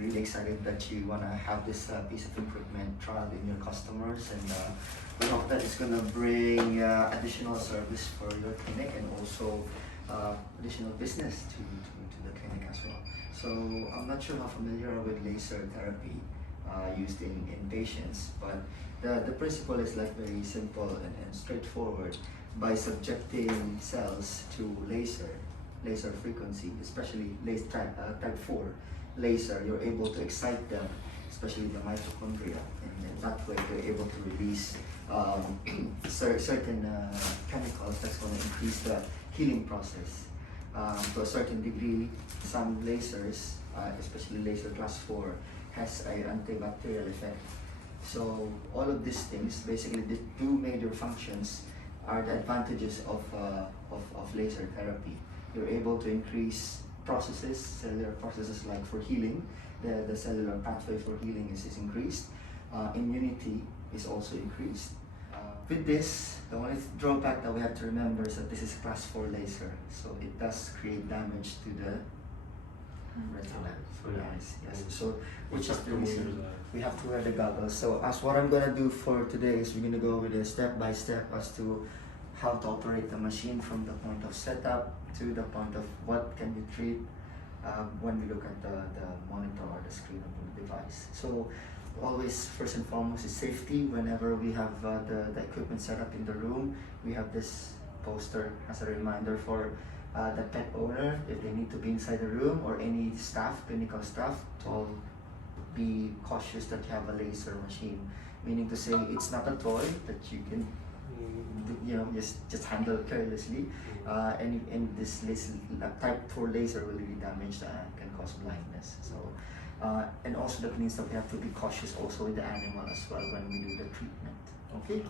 really excited that you want to have this piece of equipment trialed in your customers, and we hope that it's going to bring additional service for your clinic and also additional business to the clinic as well. So I'm not sure how familiar you are with laser therapy used in patients, but the principle is like very simple and straightforward. By subjecting cells to laser frequency, especially type 4 laser, you're able to excite them, especially the mitochondria, and that way you're able to release certain chemicals that's going to increase the healing process. To a certain degree, some lasers, especially laser class 4, has an antibacterial effect. So all of these things, basically the two major functions, are the advantages of laser therapy. You're able to increase processes, cellular processes, like for healing. The cellular pathway for healing is increased. Immunity is also increased. With this, the only drawback that we have to remember is that this is class 4 laser, so it does create damage to the retina for the eyes. Yes. So, which is the reason we have to wear the goggles. So, as what I'm gonna do for today is we're gonna go with a step by step as to how to operate the machine from the point of setup to the point of what can we treat when we look at the monitor or the screen of the device. So always, first and foremost, is safety. Whenever we have the equipment set up in the room, we have this poster as a reminder for the pet owner, if they need to be inside the room, or any staff, clinical staff, to all be cautious that you have a laser machine. Meaning to say, it's not a toy that you can just handle carelessly. And this laser, type 4 laser, will really damage the eye, can cause blindness. So and also that means that we have to be cautious also with the animal as well when we do the treatment. Okay,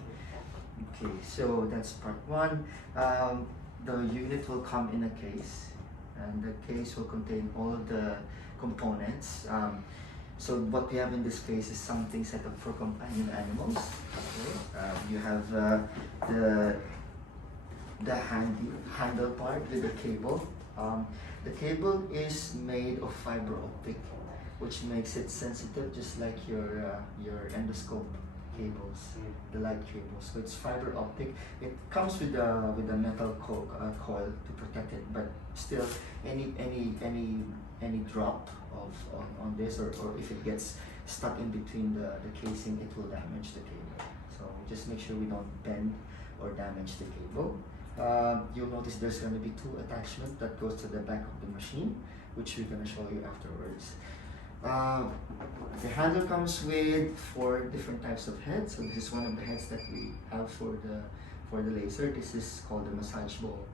so that's part 1. The unit will come in a case, and the case will contain all of the components. So what we have in this case is something set up for companion animals. Okay. You have the handle part with the cable. The cable is made of fiber optic, which makes it sensitive, just like your endoscope cables, the light cables. So it's fiber optic. It comes with a metal coil to protect it, but still, any drop on this, or if it gets stuck in between the casing, it will damage the cable. So just make sure we don't bend or damage the cable. You'll notice there's going to be 2 attachments that goes to the back of the machine, which we're going to show you afterwards. The handle comes with 4 different types of heads. So this is one of the heads that we have for the laser. This is called the massage ball.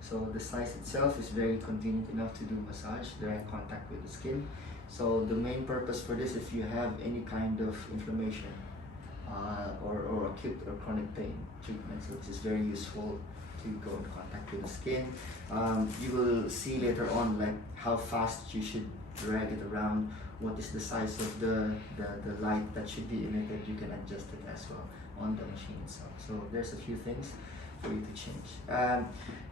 So the size itself is very convenient enough to do massage, direct contact with the skin. So the main purpose for this, if you have any kind of inflammation or acute or chronic pain treatment, so this is very useful to go in contact with the skin. You will see later on like how fast you should drag it around, what is the size of the light that should be emitted. You can adjust it as well on the machine itself. So there's a few things for you to change.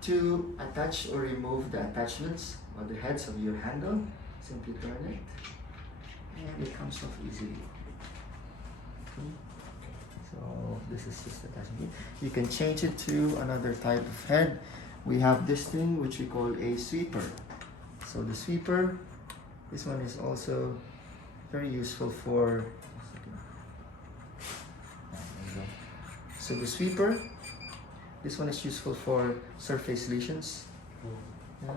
To attach or remove the attachments or the heads of your handle, simply turn it and it comes off easily. Okay. So this is just attachment. You can change it to another type of head. We have this thing which we call a sweeper. So the sweeper, this one is also very useful for. So the sweeper, this one is useful for surface lesions. Yeah.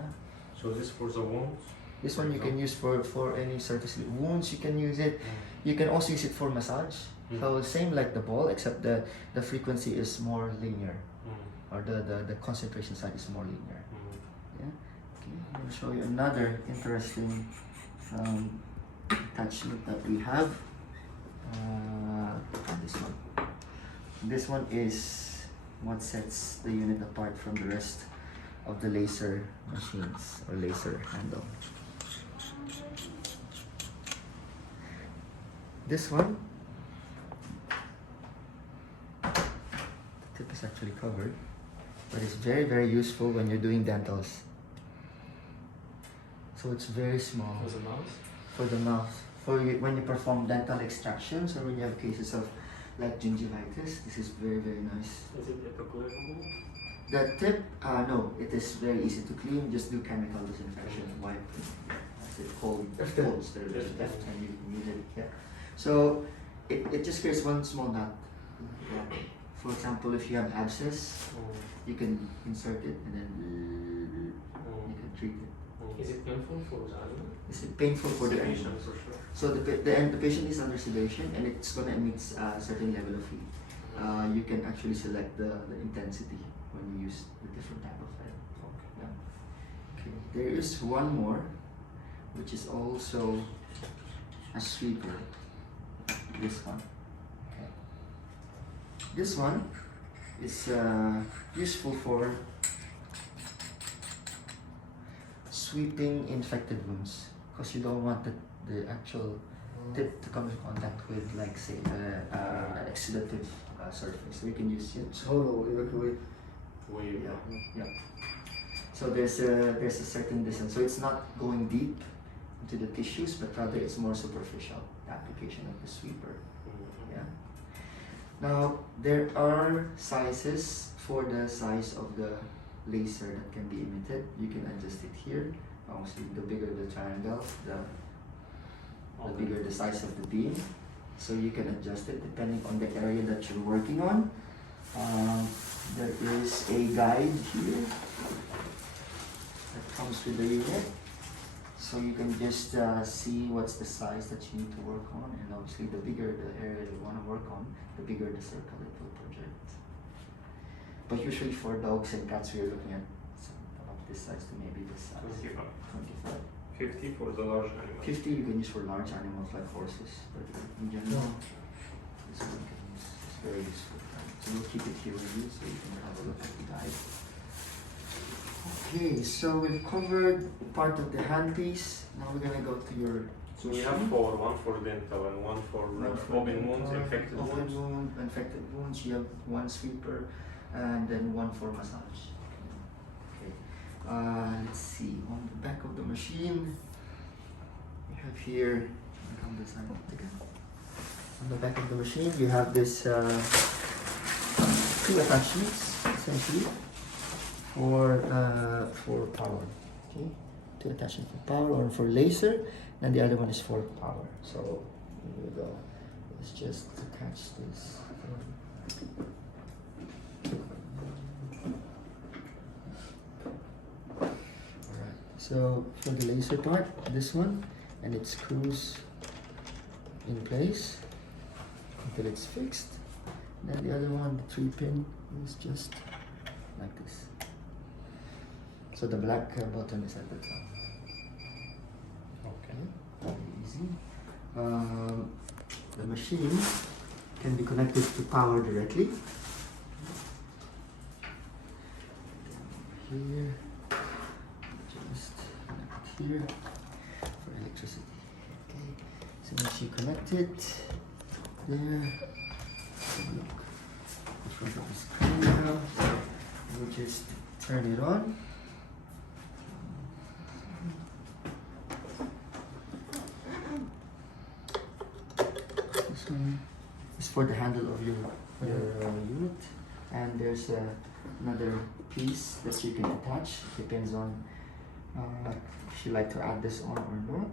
So this for the wounds? This one you can use for any surface wounds. You can use it. You can also use it for massage. So same like the ball, except the frequency is more linear, or the concentration side is more linear. Yeah. Okay. I'm going to show you another interesting attachment that we have. This one. This one is what sets the unit apart from the rest of the laser machines or laser handle. This one, the tip is actually covered, but it's very, very useful when you're doing dentals. So it's very small. For the mouth? For the mouth. when you perform dental extractions or when you have cases of like gingivitis, this is very, very nice. Is it epiculable? The tip, no, it is very easy to clean. Just do chemical disinfection, wipe it, as it holds the left and you use it. Yeah. So it just creates one small knot. Yeah. For example, if you have abscess, you can insert it and then you can treat it. Is it painful for the animal? Is it painful for the Sedation animal? for sure. So the patient is under sedation and it's gonna emit a certain level of heat. You can actually select the intensity when you use the different type of head. Okay. Yeah. Okay. There is one more, which is also a sweeper. This one. Okay. This one is useful for sweeping infected wounds because you don't want the actual tip to come in contact with, like, say, exudative surface. So you can use it. Total evacuate. Wave. Yeah. So there's a certain distance. So it's not going deep into the tissues, but rather it's more superficial. The application of the sweeper. Yeah. Now there are sizes for the size of the laser that can be emitted. You can adjust it here. Obviously, the bigger the triangle, the bigger the size of the beam. So you can adjust it depending on the area that you're working on. There is a guide here that comes with the unit. So you can just see what's the size that you need to work on, and obviously the bigger the area you want to work on, the bigger the circle it will project. But usually for dogs and cats, we're looking at about this size to maybe this size. 25. 25. 50 for the large animal. 50 you can use for large animals like horses, but in general, this one can use, it's very useful. So we'll keep it here with you so you can have a look at the guide. Okay, so we've covered part of the handpiece. Now we're gonna go to your. So we have four, one for dental and one for open wounds, infected open wounds. wound, infected wounds. You have one sweeper, and then one for massage. Okay. Let's see. On the back of the machine, we have here. On the back of the machine, you have this two attachments essentially for power. Okay, two attachments for power, one for laser, and the other one is for power. So here we go. Let's just attach this. Alright, so for the laser part, this one, and it screws in place until it's fixed. Then the other one, the 3-pin, is just like this. So the black button is at the top. Okay, very easy. The machine can be connected to power directly. Here, just connect here for electricity. Okay, so once you connect it, there. Have a look. In front of the screen now. We'll just turn it on. This one is for the handle of your unit, and there's another piece that you can attach. Depends on if you like to add this on or not.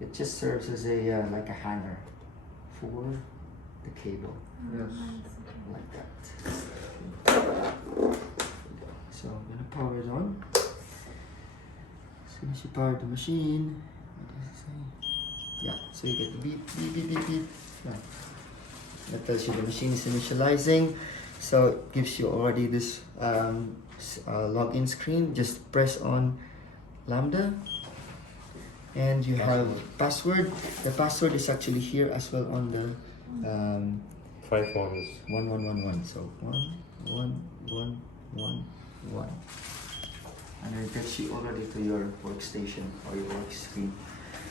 It just serves as a like a hanger for the cable. Yes. Like that. So I'm gonna power it on. As soon as you power the machine, what does it say? Yeah, so you get the beep, beep, beep, beep, beep. Yeah. That tells you the machine is initializing. So it gives you already this login screen. Just press on Lambda, and you have password. The password is actually here as well on the 5 ones. 1111. So 1111, and it gets you already to your workstation or your work screen.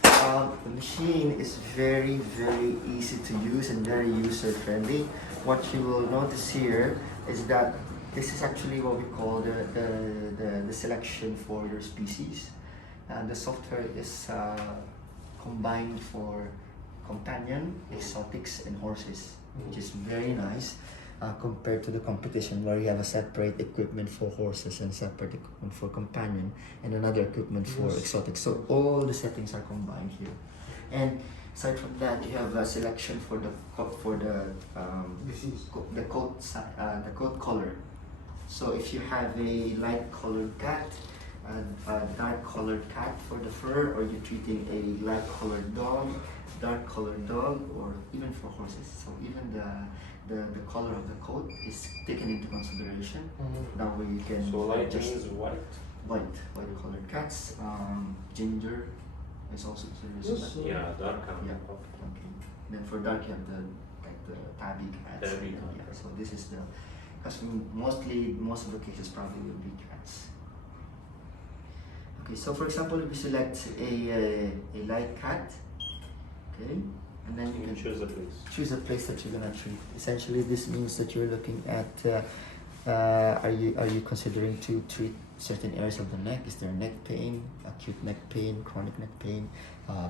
The machine is very, very easy to use and very user friendly. What you will notice here is that this is actually what we call the selection for your species. And the software is combined for companion, exotics, and horses, which is very nice compared to the competition where you have a separate equipment for horses and separate equipment for companion and another equipment for exotics. So all the settings are combined here. And aside from that, you have a selection for the coat color. So if you have a light colored cat, a dark colored cat for the fur, or you're treating a light colored dog, dark colored dog, or even for horses. So even the color of the coat is taken into consideration. That way you can So light just means white. white colored cats. Ginger is also considered. Yeah, dark and Yeah. Okay. Then for dark you have the tabby cats. Tabby. Yeah. So this is the, because most of the cases probably will be cats. Okay. So for example, if you select a light cat, okay, and then you You can choose a place. choose a place that you're gonna treat. Essentially, this means that you're looking at are you considering to treat certain areas of the neck? Is there neck pain, acute neck pain, chronic neck pain,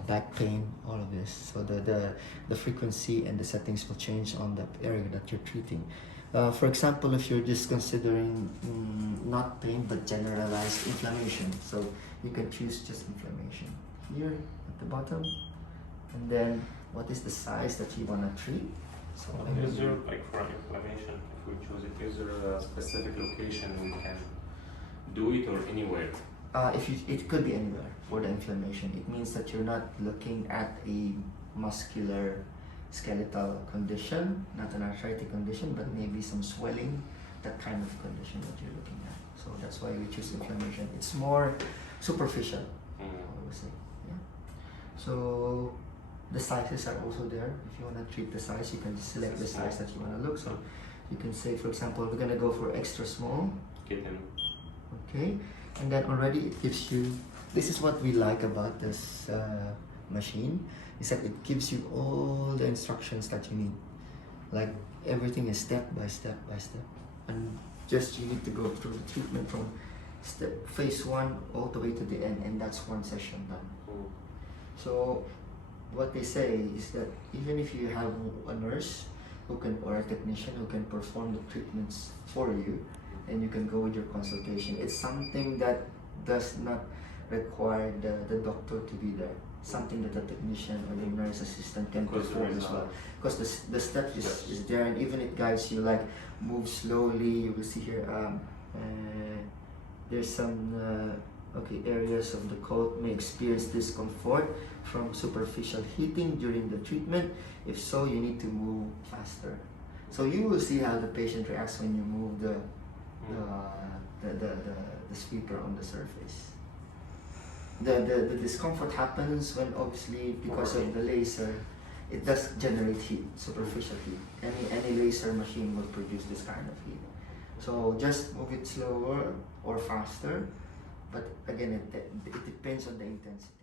back pain, all of this? So the frequency and the settings will change on the area that you're treating. For example, if you're just considering not pain but generalized inflammation, so you can choose just inflammation here at the bottom, and then what is the size that you want to treat. So Is there, like for inflammation, if we choose it, is there a specific location we can do it, or anywhere? it could be anywhere for the inflammation. It means that you're not looking at a muscular skeletal condition, not an arthritic condition, but maybe some swelling, that kind of condition that you're looking at. So that's why we choose inflammation. It's more superficial, I would say. Yeah. So the sizes are also there. If you want to treat the size, you can just select the size that you want to look. So you can say, for example, we're gonna go for extra small. Kitten. Okay, and then already it gives you, this is what we like about this machine, is that it gives you all the instructions that you need. Like everything is step by step by step, and just you need to go through the treatment from phase 1 all the way to the end, and that's one session done. So what they say is that even if you have a nurse who can, or a technician who can perform the treatments for you, and you can go with your consultation, it's something that does not require the doctor to be there. Something that the technician or the nurse assistant can perform as well. Because the step is there, and even it guides you, like move slowly. You will see here there's some areas of the coat may experience discomfort from superficial heating during the treatment. If so, you need to move faster. So you will see how the patient reacts when you move the sweeper on the surface. The discomfort happens when, obviously, because of the laser, it does generate heat, superficial heat. Any laser machine will produce this kind of heat. So just move it slower or faster, but again, it depends on the intensity.